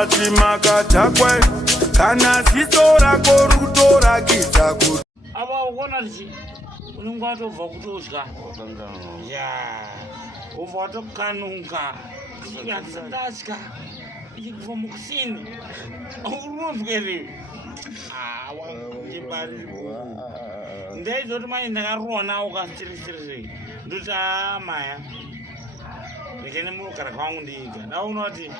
pasi makatakwe kana ziso rako rutorakidza kuti ava ukona tichi unenge watobva kutodya ubva watokanuka atisadasya ichibva mukusini unonzwere ndaizoti mai ndakarona ukasitirisirisei ndoti maya ndikene murugara kwangu ndiga ndaona kuti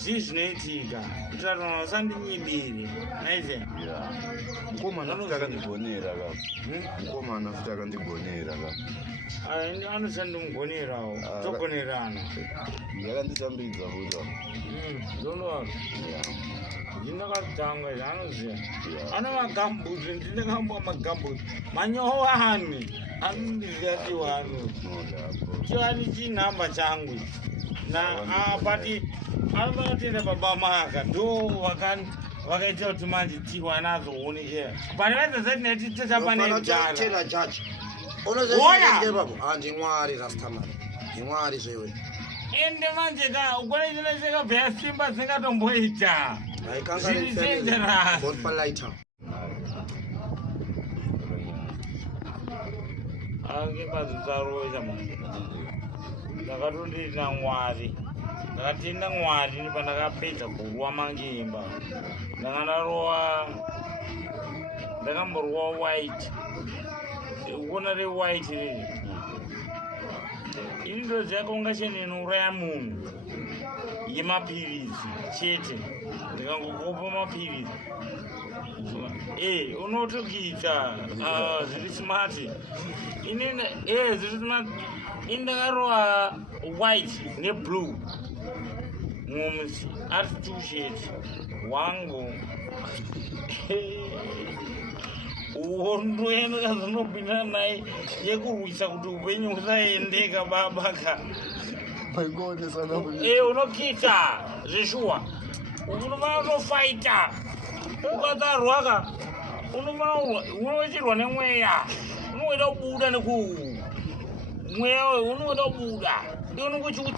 zvii zvinoitika kutatona usandinyibire naize mukomana futi akandigonera mukomana futi akandigonera anosandimugonerawo togonerana yakanditambidza futa ndonoro ndinakatanga anoziva ana magambuti ndinekambwa magambuti manyowani anondiziatiwano chiwani chinhamba changu bati anovatenda baba maka ndo vakaita kuti manje tiwana azoonekera bati vaizazatinaititapaneaa ndimwari rastamari ndimwari zvewe ende manje ka ukonaitinaiseka bheya simba dzingatomboita zvirisenderasi ange bazitsaroita manje ndakatondina mwari ndakatenda mwari pandakapedza kurwa mangemba ndakamborwa white ukona rewhite riri ini ndoziva kunga chenenuraya munhu yemapirizi chete ndikangokopa mapirizi unotokita zviri smart zviri smart ini ndakarova white neblue mumsi ari tusheti wangu ndoenda kazvinopinda naye yekurwisa kuti upenyu husaendeka babaka unokita zveshuwa unofana unofaita ukatarwaka unochirwa nemweya unoita kubuda mweya unoita kubuda unongochiuti